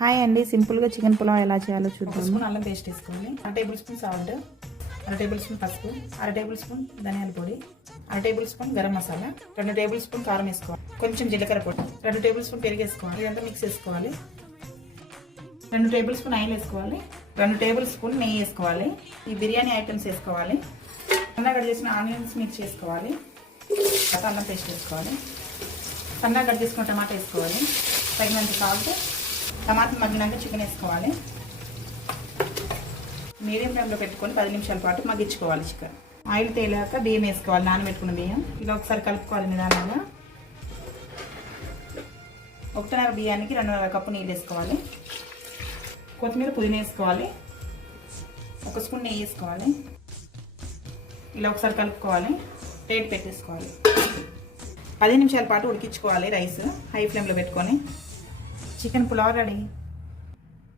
Hi అండి, సింపుల్గా chicken pulao ఎలా చేయాలో చూద్దాం. స్పూన్ అల్లం పేస్ట్ వేసుకోవాలి, 1 table spoon salt, 1 table spoon పసుపు, 1 టేబుల్ స్పూన్ ధనియాల పొడి, 1 table spoon garam masala, 2 table spoon కారం వేసుకోవాలి, కొంచెం జీలకర్ర పొడి, 2 టేబుల్ స్పూన్ పెరుగు వేసుకోవాలి. ఇదంతా మిక్స్ చేసుకోవాలి. 2 టేబుల్ స్పూన్ ఆయిల్ వేసుకోవాలి, 2 టేబుల్ స్పూన్ నెయ్యి వేసుకోవాలి. ఈ బిర్యానీ ఐటమ్స్ వేసుకోవాలి. సన్నగా కట్ చేసిన ఆనియన్స్ మిక్స్ చేసుకోవాలి. అల్లం పేస్ట్ వేసుకోవాలి. సన్నగా కట్ చేసుకున్న టమాటా వేసుకోవాలి. తగినంత సాల్ట్. టమాటా మగ్గినాక చికెన్ వేసుకోవాలి. మీడియం ఫ్లేమ్లో పెట్టుకొని 10 నిమిషాల పాటు మగ్గించుకోవాలి చికెన్. ఆయిల్ తేలాక బియ్యం వేసుకోవాలి, నానబెట్టుకున్న బియ్యం. ఇలా ఒకసారి కలుపుకోవాలి నిదానంగా. 1.5 బియ్యానికి 2.5 కప్పు నీళ్ళు వేసుకోవాలి. కొత్తిమీర పుదీనా వేసుకోవాలి. 1 స్పూన్ నెయ్యి వేసుకోవాలి. ఇలా ఒకసారి కలుపుకోవాలి. ప్లేట్ పెట్టేసుకోవాలి. 10 నిమిషాల పాటు ఉడికించుకోవాలి రైస్ హై ఫ్లేమ్లో పెట్టుకొని. Chicken pulao ready.